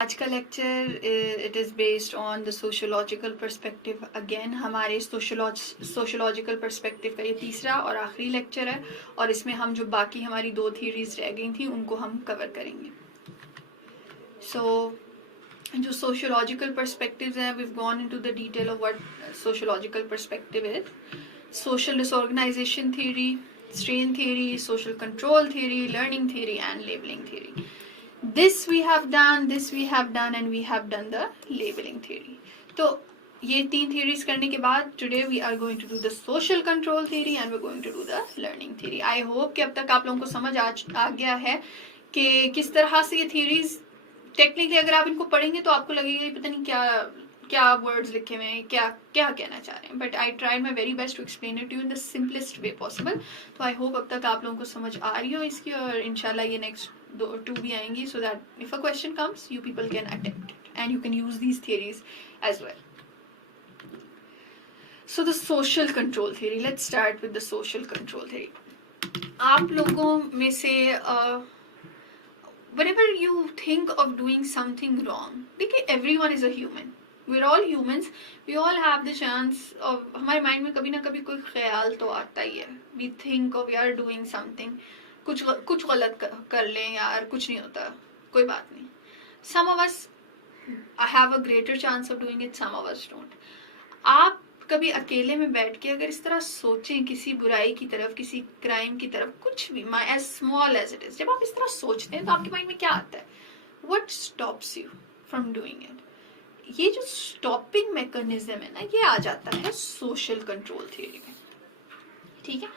آج کا lecture it is based on the sociological perspective. Again ہمارے سوشولوجیکل پرسپیکٹیو کا یہ تیسرا اور آخری لیکچر ہے، اور اس میں ہم جو باقی ہماری 2 تھیوریز رہ گئی تھیں ان کو ہم کور کریں گے. سو جو سوشولوجیکل پرسپیکٹیوز ہیں، we've gone into the detail of what sociological perspective is. Social disorganization theory, strain theory, social control theory, learning theory and labeling theory. This we have done, and we have done the labeling theory. تو یہ 3 theories کرنے کے بعد today we are going to do the social control theory and we're going to do the learning theory. I hope کہ اب تک آپ لوگوں کو سمجھ آ گیا ہے کہ کس طرح سے یہ theories ٹیکنیکلی اگر آپ ان کو پڑھیں گے تو آپ کو لگے گا پتہ نہیں کیا ورڈز لکھے ہوئے ہیں، کیا کہنا چاہ رہے ہیں. But I try my very best to explain it you in the simplest way possible. تو آئی ہوپ اب تک آپ لوگوں کو سمجھ آ رہی ہو اس کی، اور انشاءاللہ یہ نیکسٹ 2 بھی آئیں گی، so that if a question comes you people can attempt it and you can use these theories as well. So the social control theory, let's start with the social control theory. آپ لوگوں میں سے whenever you think of doing something wrong, دیکھیے everyone is a human, we're all humans, we all have the chance of، ہمارے mind میں کبھی نہ کبھی کوئی خیال تو آتا ہی ہے. we think of we are doing something، کچھ غلط کر لیں یار، کچھ نہیں ہوتا، کوئی بات نہیں. some of us have a greater chance of doing it, some of us don't. آپ کبھی اکیلے میں بیٹھ کے اگر اس طرح سوچیں کسی برائی کی طرف، کسی کرائم کی طرف، کچھ بھی as small as it is، جب آپ اس طرح سوچتے ہیں تو آپ کے مائنڈ میں کیا آتا ہے؟ what stops you from doing it؟ یہ جو اسٹاپنگ میکانزم ہے نا، یہ آ جاتا ہے سوشل کنٹرول تھیوری میں. ٹھیک ہے،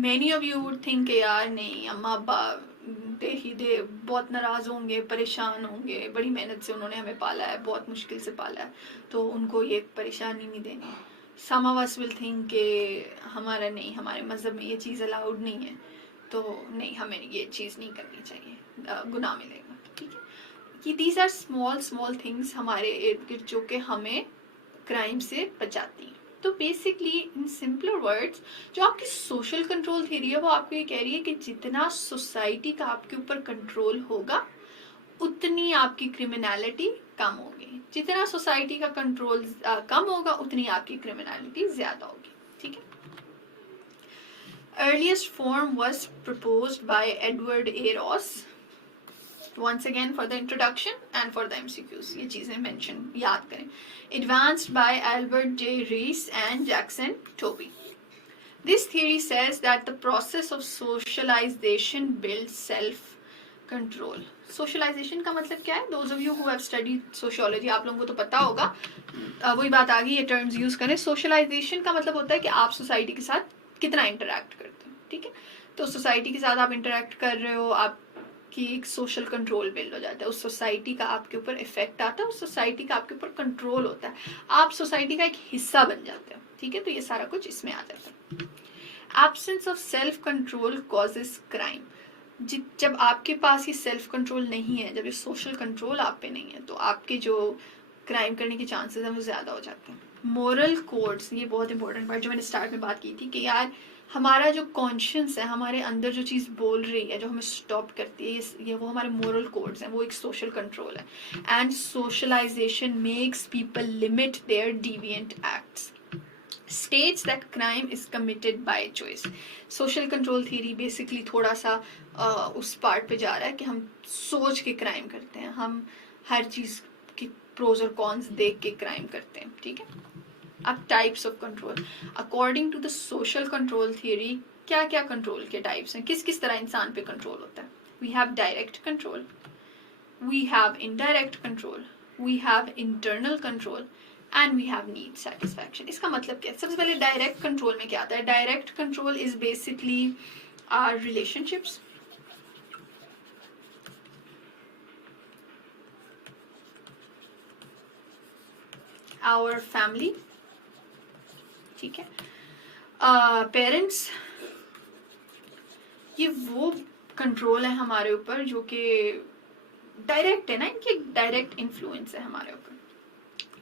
many of you would think کہ یار نہیں، اماں ابا دے بہت ناراض ہوں گے، پریشان ہوں گے، بڑی محنت سے انہوں نے ہمیں پالا ہے، بہت مشکل سے پالا ہے، تو ان کو یہ پریشانی نہیں دینی. some of us will think کہ ہمارا نہیں، ہمارے مذہب میں یہ چیز الاؤڈ نہیں ہے، تو نہیں، ہمیں یہ چیز نہیں کرنی چاہیے، گناہ ملے گا. ٹھیک ہے، کہ دیز آر اسمال تھنگس ہمارے ارد گرد جو کہ ہمیں کرائم سے بچاتی ہیں. تو بیسکلی ان سمپلر ورڈس جو آپ کی سوشل کنٹرول تھیوری ہے وہ آپ کو یہ کہہ رہی ہے کہ جتنا سوسائٹی کا آپ کے اوپر کنٹرول ہوگا اتنی آپ کی کرمنالٹی کم ہوگی، جتنا سوسائٹی کا کنٹرول کم ہوگا اتنی آپ کی کرمنالٹی زیادہ ہوگی. ٹھیک ہے. Earliest form was proposed by Edward A. Ross. Once again for the introduction and for the MCQs یہ چیزیں mention یاد کریں. Advanced by Albert J. Rees and Jackson Tobey. This theory says that the process of socialization builds self-control. Socialization کا مطلب کیا ہے؟ Those of you who have studied sociology آپ لوگوں کو تو پتا ہوگا، وہی بات آ گئی، یہ ٹرمز یوز کریں. Socialization کا مطلب ہوتا ہے کہ آپ سوسائٹی کے ساتھ کتنا انٹریکٹ کرتے ہیں. ٹھیک ہے، تو سوسائٹی کے ساتھ آپ انٹریکٹ کر رہے ہو، آپ کی ایک سوشل کنٹرول بلڈ ہو جاتا ہے، اس سوسائٹی کا آپ کے اوپر افیکٹ آتا ہے، اس سوسائٹی کا آپ کے اوپر کنٹرول ہوتا ہے، آپ سوسائٹی کا ایک حصہ بن جاتے ہیں. ٹھیک ہے، تو یہ سارا کچھ اس میں آ جاتا ہے. Absence of self control causes crime. جب آپ کے پاس یہ سیلف کنٹرول نہیں ہے، جب یہ سوشل کنٹرول آپ پہ نہیں ہے، تو آپ کے جو کرائم کرنے کے چانسز ہیں وہ زیادہ ہو جاتے ہیں. مورل کوڈس، یہ بہت امپورٹنٹ بات جو میں نے اسٹارٹ میں بات کی تھی کہ یار ہمارا جو کانشینس ہے، ہمارے اندر جو چیز بول رہی ہے، جو ہمیں اسٹاپ کرتی ہے، یہ وہ ہمارے مورل کوڈس ہیں، وہ ایک سوشل کنٹرول ہے. And socialization makes people limit their deviant acts. states that crime is committed by choice. Social control theory basically تھوڑا سا اس پارٹ پہ جا رہا ہے کہ ہم سوچ کے کرائم کرتے ہیں، ہم ہر چیز کی پروز اور کونز دیکھ کے کرائم کرتے ہیں. ٹھیک ہے. اب types of control according to the social control theory, کیا کیا کنٹرول کے ٹائپس ہیں، کس طرح انسان پہ کنٹرول ہوتا ہے. We have direct control, we have indirect control, we have internal control and we have need satisfaction. اس کا مطلب کیا ہے؟ سب سے پہلے ڈائریکٹ کنٹرول میں کیا آتا ہے؟ Direct control is basically our relationships, our family. ٹھیک ہے، پیرنٹس. یہ وہ کنٹرول ہے ہمارے اوپر جو کہ ڈائریکٹ ہے نا، ان کی ڈائریکٹ انفلوئنس ہے ہمارے اوپر.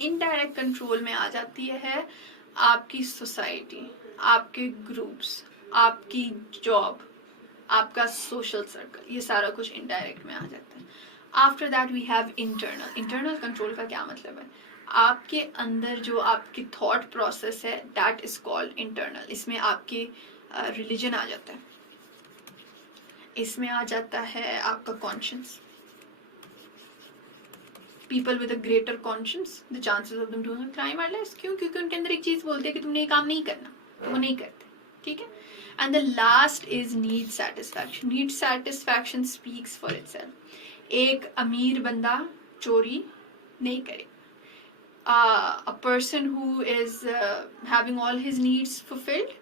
انڈائریکٹ کنٹرول میں آ جاتی ہے آپ کی سوسائٹی، آپ کے گروپس، آپ کی جاب، آپ کا سوشل سرکل، یہ سارا کچھ انڈائریکٹ میں آ جاتا ہے. After that we have internal control کا کیا مطلب ہے؟ آپ کے اندر جو آپ کی تھاٹ پروسیس ہے دیٹ از کالڈ انٹرنل. اس میں آپ کی ریلیجن آ جاتا ہے, اس میں آ جاتا ہے آپ کا conscience. People with a greater conscience the chances of them doing a crime are less. کیوں؟ کیونکہ ان کے اندر ایک چیز بولتے ہیں کہ تم نے یہ کام نہیں کرنا, تو وہ نہیں کرتے. ٹھیک ہے. And the last is need satisfaction. Need satisfaction speaks for itself. ایک امیر بندہ چوری نہیں کرے. a person who is having all his needs fulfilled,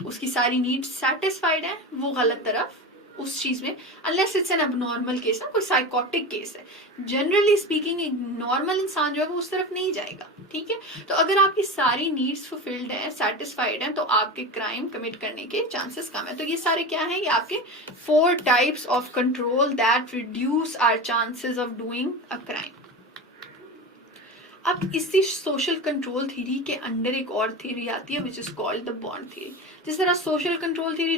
اس کی ساری نیڈس سیٹسفائڈ ہیں, وہ غلط طرف اس چیز میں, unless it's an abnormal case, نا کوئی سائیکوٹک کیس ہے, جنرلی اسپیکنگ ایک نارمل انسان جو ہے وہ اس طرف نہیں جائے گا. ٹھیک ہے. تو اگر آپ کی ساری نیڈس فلفلڈ ہیں, سیٹسفائڈ ہیں, تو آپ کے کرائم کمٹ کرنے کے چانسز کم ہیں. تو یہ سارے کیا ہیں؟ یہ آپ کے 4 types of control that reduce our chances of doing a crime. اب اسی سوشل کنٹرول تھیوری کے انڈر ایک اور تھیوری آتی ہے which is called the bond theory. جس طرح social control theory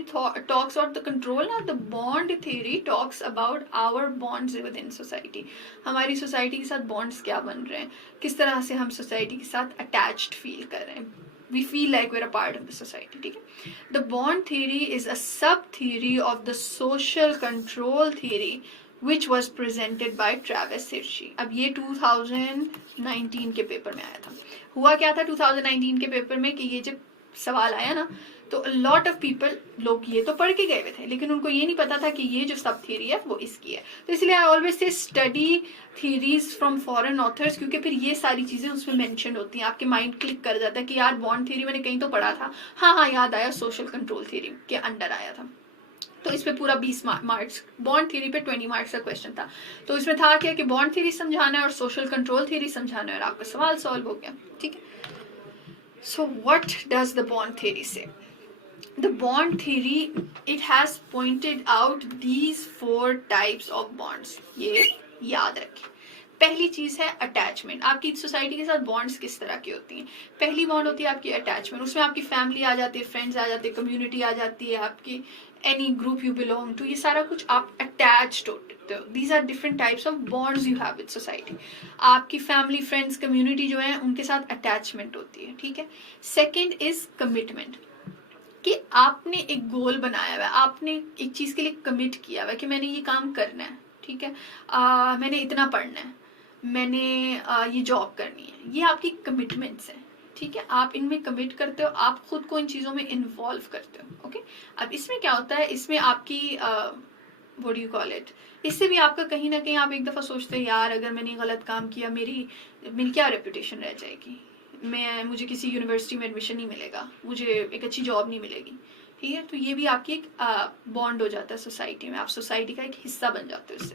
talks about the control, now the bond theory talks about our bonds within society. ہماری سوسائٹی کے ساتھ بانڈس کیا بن رہے ہیں, کس طرح سے ہم سوسائٹی کے ساتھ اٹیچڈ فیل کر رہے ہیں. We feel like we're a part of the society. ٹھیک ہے. The bond theory is a sub theory of the social control theory which was presented by Travis Hirschi. اب یہ 2019 کے پیپر میں آیا تھا. ہوا کیا تھا 2019 کے پیپر میں کہ یہ جب سوال آیا نا, تو lot of people, لوگ یہ تو پڑھ کے گئے ہوئے تھے لیکن ان کو یہ نہیں پتا تھا کہ یہ جو سب تھیوری ہے وہ اس کی ہے. تو اس لیے I always say study theories from foreign authors, کیونکہ پھر یہ ساری چیزیں اس میں مینشن ہوتی ہیں, آپ کے مائنڈ کلک کر جاتا ہے کہ یار بانڈ تھیوری میں نے کہیں تو پڑھا تھا, ہاں یاد آیا, سوشل کنٹرول تھیوری کے انڈر آیا تھا. تو اس پہ پورا 20 مارکس, بانڈ تھیوری پہ 20 مارکس کا کویشچن تھا. تو اس میں تھا کیا کہ بانڈ تھیوری سمجھانا ہے اور سوشل کنٹرول تھیوری سمجھانا ہے, اور آپ کا سوال سالو ہو گیا. ٹھیک ہے. So what does the bond theory سے؟ The bond theory, it has pointed out these 4 types of bonds. یہ یاد رکھیں. پہلی چیز ہے اٹیچمنٹ. آپ کی سوسائٹی کے ساتھ بانڈس کس طرح کی ہوتی ہیں؟ پہلی بانڈ ہوتی ہے آپ کی اٹیچمنٹ. اس میں آپ کی فیملی آ جاتی ہے, فرینڈز آ جاتے ہیں, کمیونٹی آ جاتی ہے, آپ کی any group you belong to, یہ سارا کچھ آپ attached ہوتے ہو. These are different types of bonds you have with society. آپ کی فیملی, فرینڈز, کمیونٹی جو ہیں ان کے ساتھ اٹیچمنٹ ہوتی ہے. ٹھیک ہے. سیکنڈ از کمٹمنٹ, کہ آپ نے ایک گول بنایا ہوا ہے, آپ نے ایک چیز کے لیے کمٹ کیا ہوا ہے کہ میں نے یہ کام کرنا ہے. ٹھیک ہے. میں نے اتنا پڑھنا ہے, میں نے یہ جاب کرنی ہے. یہ آپ کی کمٹمنٹس ہیں. ٹھیک ہے. آپ ان میں کمٹ کرتے ہو, آپ خود کو ان چیزوں میں انوالو کرتے ہو. اوکے. اب اس میں کیا ہوتا ہے, اس میں آپ کی what do you call it, اس سے بھی آپ کا کہیں نہ کہیں آپ ایک دفعہ سوچتے ہیں یار اگر میں نے غلط کام کیا میری کیا ریپوٹیشن رہ جائے گی, مجھے کسی یونیورسٹی میں ایڈمیشن نہیں ملے گا, مجھے ایک اچھی جاب نہیں ملے گی. ٹھیک ہے. تو یہ بھی آپ کی ایک بانڈ ہو جاتا ہے سوسائٹی میں, آپ سوسائٹی کا ایک حصہ بن جاتے ہو اس سے.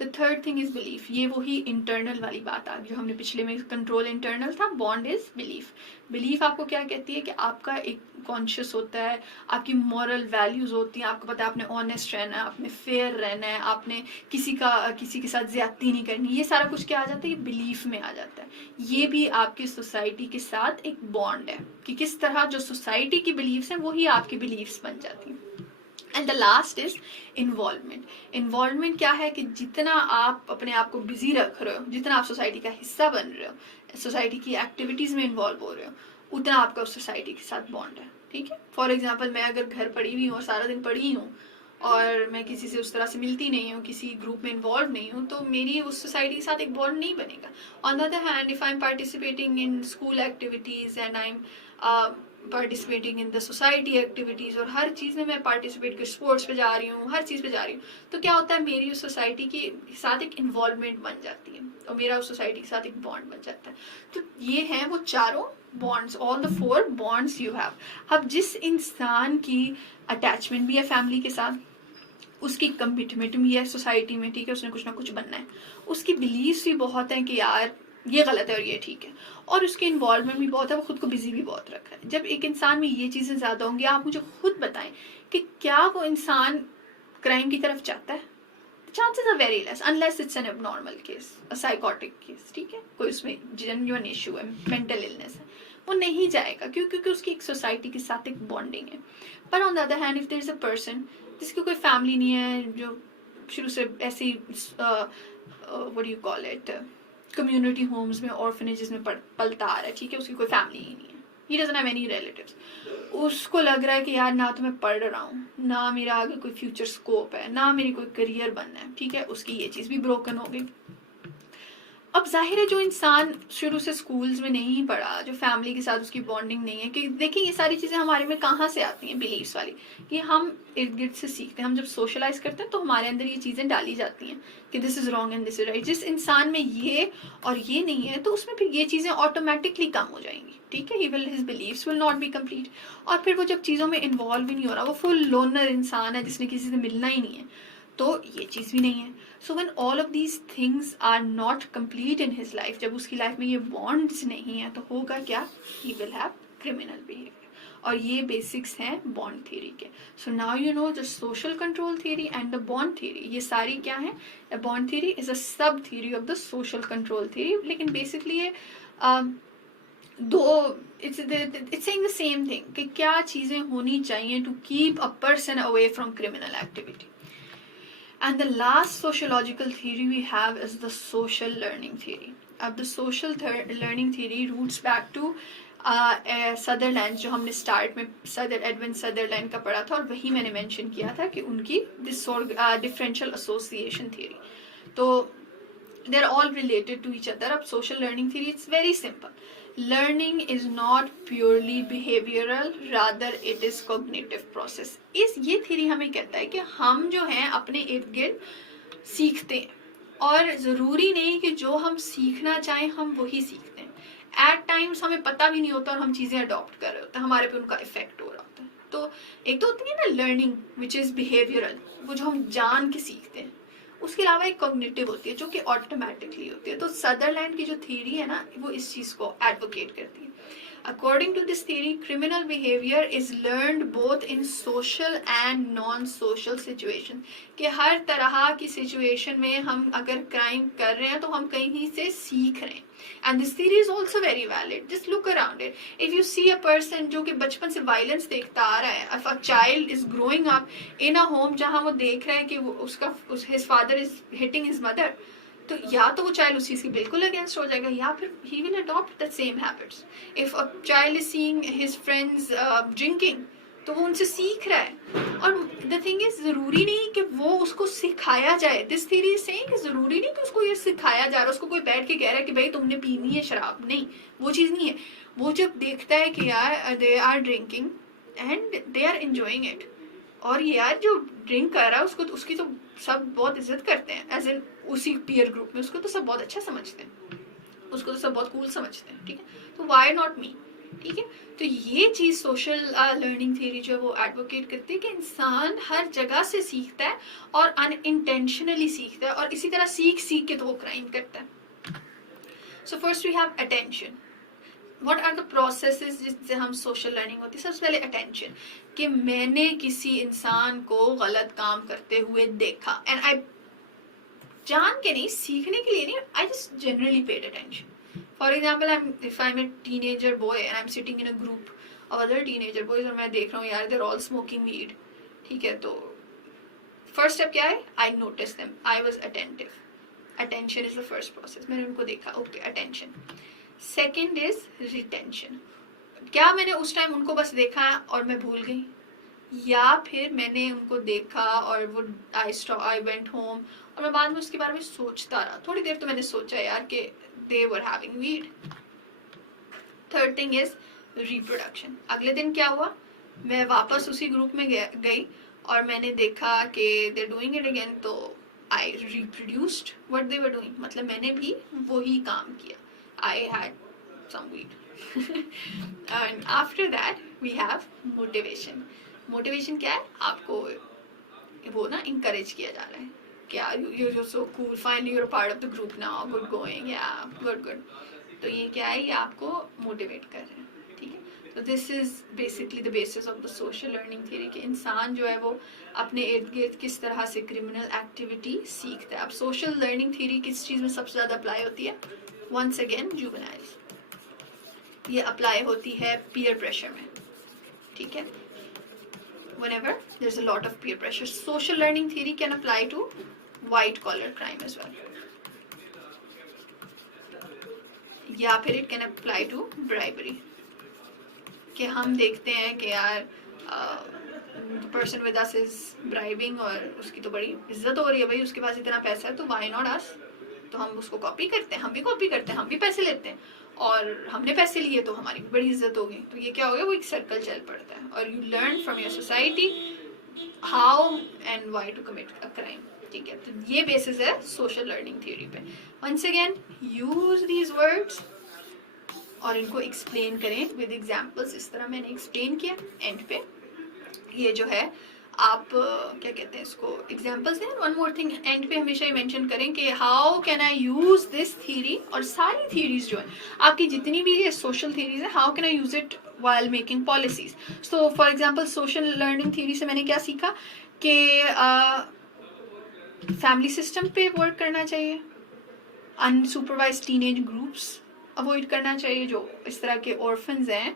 The third thing is belief. یہ وہی انٹرنل والی بات آ گئی جو ہم نے پچھلے میں کنٹرول انٹرنل تھا, بانڈ از بلیف. بلیف آپ کو کیا کہتی ہے کہ آپ کا ایک کانشیس ہوتا ہے, آپ کی مورل ویلیوز ہوتی ہیں, آپ کو پتا ہے آپ نے آنیسٹ رہنا ہے, آپ نے فیئر رہنا ہے, آپ نے کسی کے ساتھ زیادتی نہیں کرنی. یہ سارا کچھ کیا آ جاتا ہے, یہ بلیف میں آ جاتا ہے. یہ بھی آپ کی سوسائٹی کے ساتھ ایک بانڈ ہے کہ کس طرح جو سوسائٹی کی بلیفس ہیں وہی آپ کی بلیفس بن جاتی ہیں. And the last is involvement. Involvement کیا ہے کہ جتنا آپ اپنے آپ کو بزی رکھ رہے ہو, جتنا آپ سوسائٹی کا حصہ بن رہے ہو, سوسائٹی کی ایکٹیویٹیز میں انوالو ہو رہے ہو, اتنا آپ کا اس سوسائٹی کے ساتھ بانڈ ہے. ٹھیک ہے. فار ایگزامپل میں اگر گھر پڑی ہوئی ہوں اور سارا دن پڑی ہوں اور میں کسی سے اس طرح سے ملتی نہیں ہوں, کسی گروپ میں انوالو نہیں ہوں, تو میری اس سوسائٹی کے ساتھ ایک بانڈ نہیں بنے گا. On the other hand if I am participating in school activities and I am participating in the society activities, اور ہر چیز میں پارٹیسپیٹ کر, اسپورٹس پہ جا رہی ہوں, ہر چیز پہ جا رہی ہوں, تو کیا ہوتا ہے میری اس سوسائٹی کے ساتھ ایک انوالومنٹ بن جاتی ہے اور میرا اس سوسائٹی کے ساتھ ایک بانڈ بن جاتا ہے. تو یہ ہیں وہ چاروں bonds, all the 4 bonds you have. اب جس انسان کی اٹیچمنٹ بھی ہے فیملی کے ساتھ, اس کی کمٹمنٹ بھی ہے سوسائٹی میں, ٹھیک ہے, اس نے کچھ نہ کچھ بننا ہے, اس کی بلیفس بھی بہت ہیں کہ یار یہ غلط ہے اور یہ ٹھیک ہے, اور اس کی انوالومنٹ بھی بہت ہے, وہ خود کو بزی بھی بہت رکھا ہے. جب ایک انسان میں یہ چیزیں زیادہ ہوں گی, آپ مجھے خود بتائیں کہ کیا وہ انسان کرائم کی طرف جاتا ہے؟ chances are very less unless it's an abnormal case, a psychotic case. ٹھیک ہے. کوئی اس میں genuine issue ہے, mental illness ہے, وہ نہیں جائے گا. کیونکہ اس کی ایک سوسائٹی کے ساتھ ایک بانڈنگ ہے. پر on the other hand if there is a person جس کی کوئی فیملی نہیں ہے, جو شروع سے ایسی what do you call it community homes میں orphanages میں پلتا آ رہا ہے, ٹھیک ہے, اس کی کوئی فیملی ہی نہیں ہے, he doesn't have any relatives, اس کو لگ رہا ہے کہ یار نہ تو میں پڑھ رہا ہوں, نہ میرا آگے کوئی فیوچر اسکوپ ہے, نہ میری کوئی کریئر بننا ہے, ٹھیک ہے, اس کی یہ چیز بھی بروکن ہو گئی. اب ظاہر ہے جو انسان شروع سے اسکولز میں نہیں پڑھا, جو فیملی کے ساتھ اس کی بانڈنگ نہیں ہے, کہ دیکھیں یہ ساری چیزیں ہمارے میں کہاں سے آتی ہیں, بلیفس والی, کہ ہم ارد گرد سے سیکھتے ہیں. ہم جب سوشلائز کرتے ہیں تو ہمارے اندر یہ چیزیں ڈالی جاتی ہیں کہ this is wrong and this is right. جس انسان میں یہ اور یہ نہیں ہے تو اس میں پھر یہ چیزیں آٹومیٹکلی کم ہو جائیں گی, ٹھیک ہے, his beliefs will not be complete. اور پھر وہ جب چیزوں میں انوالو بھی نہیں ہو رہا, وہ فل لونر انسان ہے جس نے کسی سے ملنا ہی نہیں ہے, تو یہ چیز بھی نہیں ہے. So when all of these things are not complete in his life, جب اس کی لائف میں یہ بانڈز نہیں ہیں تو ہوگا کیا, he will have criminal behavior. اور یہ بیسکس ہیں بانڈ تھیوری کے. So now you know the social control theory and the bond theory. یہ ساری کیا ہیں, a bond theory is a sub theory of the social control theory. لیکن basically یہ دو it's saying the same thing کہ کیا چیزیں ہونی چاہیے to keep a person away from criminal activity. And the last sociological theory we have is the social learning theory. اب the social learning theory roots back to Sutherland, جو ہم نے start میں ایڈون سدرلینڈ کا پڑھا تھا, اور وہی میں نے مینشن کیا تھا کہ ان کی ڈفرینشیل ایسوسیشن تھیوری. تو they are all related to each other. اب social learning theory, it's very simple. Learning is not purely behavioral, rather it is cognitive process. یہ تھیری ہمیں کہتا ہے کہ ہم جو ہیں اپنے ارد گرد سیکھتے ہیں, اور ضروری نہیں کہ جو ہم سیکھنا چاہیں ہم وہی سیکھتے ہیں. ایٹ ٹائمس ہمیں پتہ بھی نہیں ہوتا اور ہم چیزیں اڈاپٹ کر رہے ہوتے ہیں, ہمارے پہ ان کا افیکٹ ہو رہا ہوتا ہے. تو ایک تو ہوتی ہے نا لرننگ وچ از بیہیویئرل, وہ جو ہم جان کے سیکھتے ہیں. اس کے علاوہ ایک کوگنیٹو ہوتی ہے جو کہ آٹومیٹکلی ہوتی ہے. تو سدرلینڈ کی جو تھیوری ہے نا, وہ اس چیز کو ایڈوکیٹ کرتی ہے. According to this theory, criminal behavior is learned both in social and non-social situations. کہ ہر طرح کی سچویشن میں ہم اگر کرائم کر رہے ہیں تو ہم کہیں سے سیکھ رہے ہیں. And this theory is also very valid. Just look around it. If you see a person جو کہ بچپن سے violence دیکھتا آ رہا ہے, if a child is growing up in a home جہاں وہ دیکھ رہا ہے کہ اس کا his father is hitting his mother, تو یا تو وہ چائلڈ اس چیز کی بالکل اگینسٹ ہو جائے گا, یا پھر he will adopt the same habits. If a child is seeing his friends drinking, تو وہ ان سے سیکھ رہا ہے. اور the thing is, ضروری نہیں کہ وہ اس کو سکھایا جائے. This theory is saying کہ ضروری نہیں کہ اس کو یہ سکھایا جا رہا ہے, اس کو کوئی بیٹھ کے کہہ رہا ہے کہ بھائی تم نے پینی ہے شراب. نہیں, وہ چیز نہیں ہے. وہ جب دیکھتا ہے کہ یار they are drinking and they are enjoying it, اور یار جو ڈرنک کر رہا ہے اس کی تو سب بہت عزت کرتے ہیں, ایز این اسی پیئر گروپ میں اس کو تو سب بہت اچھا سمجھتے ہیں, اس کو تو سب بہت کول سمجھتے ہیں, ٹھیک ہے, تو وائی ناٹ می, ٹھیک ہے. تو یہ چیز سوشل لرننگ تھیوری جو ہے وہ ایڈوکیٹ کرتی ہے کہ انسان ہر جگہ سے سیکھتا ہے اور ان انٹینشنلی سیکھتا ہے, اور اسی طرح سیکھ کے تو وہ کرائم کرتا ہے. So first we have attention. What are the processes جس سے ہم سوشل لرننگ ہوتی ہے؟ سب سے پہلے اٹینشن, کہ میں نے کسی انسان کو غلط کام کرتے ہوئے دیکھا, اینڈ آئی جان کے نہیں, سیکھنے کے لیے نہیں, I just generally paid attention. For example, if I'm a teenager boy and I'm sitting in a group of other teenager boys اور میں دیکھ رہا ہوں یار they're all smoking weed, ٹھیک ہے, تو first step کیا ہے, I noticed them, I was attentive. Attention is the first process. میں نے ان کو دیکھا, okay, attention. Second is retention. کیا میں نے اس ٹائم ان کو بس دیکھا اور میں بھول گئی, یا پھر میں نے ان کو دیکھا اور وہ I went home اور میں بعد میں اس کے بارے میں سوچتا رہا, تھوڑی دیر تو میں نے سوچا یار کہ they were having weed. Third thing is reproduction. اگلے دن کیا ہوا, میں واپس اسی گروپ میں گئی اور میں نے دیکھا کہ they're doing it again, تو I reproduced what they were doing. مطلب میں نے بھی وہی کام کیا. I had some weed. And after that we have motivation. Motivation کیا ہے, آپ کو وہ نا encourage کیا جا رہا ہے, کیا you're so cool, finally you're a part of the group now, good going, yeah, good. تو یہ کیا ہے, یہ آپ کو موٹیویٹ کر رہے ہیں, ٹھیک ہے. تو this is basically the basis of the social learning theory, کہ انسان جو ہے وہ اپنے ارد گرد کس طرح سے کرمنل ایکٹیویٹی سیکھتا ہے. اب سوشل لرننگ تھیوری کس چیز میں سب سے زیادہ اپلائی ہوتی ہے, ونس اگین جوونائلز. یہ اپلائی ہوتی ہے پیئر پریشر میں, ٹھیک ہے. Whenever there's a lot of peer pressure, social learning theory can apply to white collar crime as well. یا پھر it can apply to bribery کہ ہم دیکھتے ہیں کہ یار پرسن ود اس از برائبنگ اور اس کی تو بڑی عزت ہو رہی ہے بھائی, اس کے پاس اتنا پیسہ ہے تو وائی ناٹ اس, تو ہم اس کو کاپی کرتے ہیں, ہم بھی کاپی کرتے ہیں, ہم بھی پیسے لیتے ہیں, اور ہم نے پیسے لیے تو ہماری بھی بڑی عزت ہوگی. تو یہ کیا ہو گیا, وہ ایک سرکل چل پڑتا ہے, اور you learn from your society how and why to commit a crime. ٹھیک ہے, تو یہ بیسس ہے سوشل لرننگ تھیوری پہ. Once again use these words اور ان کو ایکسپلین کریں ود ایگزامپلس, اس طرح میں نے ایکسپلین کیا اینڈ پہ. یہ جو ہے آپ کیا کہتے ہیں اس کو, ایگزامپلس ہیں. ون مور تھنگ, اینڈ پہ ہمیشہ یہ مینشن کریں کہ how can I use this theory, اور ساری تھیوریز جو ہیں آپ کی جتنی بھی یہ سوشل تھیوریز ہیں, how can I use it while making policies. So for example social learning theory سے میں نے کیا سیکھا کہ فیملی سسٹم پہ ورک کرنا چاہیے, انسپروائزڈ ٹین ایج گروپس اوائڈ کرنا چاہیے, جو اس طرح کے orphans ہیں,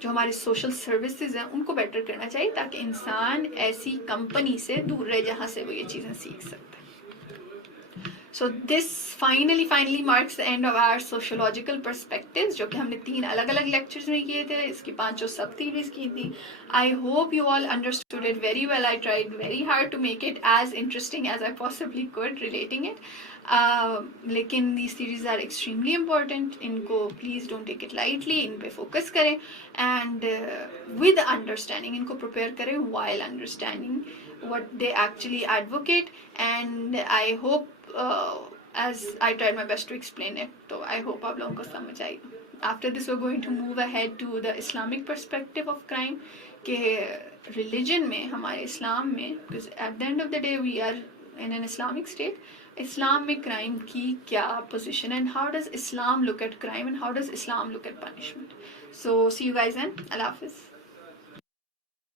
جو ہمارے سوشل سروسز ہیں ان کو بیٹر کرنا چاہیے تاکہ انسان ایسی کمپنی سے دور رہے جہاں سے وہ یہ چیزیں سیکھ سکتے ہیں. So this finally marks the end of our sociological perspectives, جو کہ ہم نے 3 الگ الگ لیکچرز میں کیے تھے, اس کی 5 سب تھیوریز کی تھی. I hope you all understood it very well. I tried very hard to make it as interesting as I possibly could relating it. لیکن these theories are extremely important. ان کو please don't take it lightly. ان پہ focus کریں and with understanding ان کو prepare کریں while understanding what they actually advocate. And I hope as I tried my best to explain it, تو I hope آپ لوگوں کو سمجھ آئی. After this we're going to move ahead to the Islamic perspective of crime, کہ religion میں, ہمارے اسلام میں, because at the end of the day we are in an Islamic state, اسلام میں crime کی کیا position and how does Islam look at crime and how does Islam look at punishment. So see you guys then. Allah Hafiz.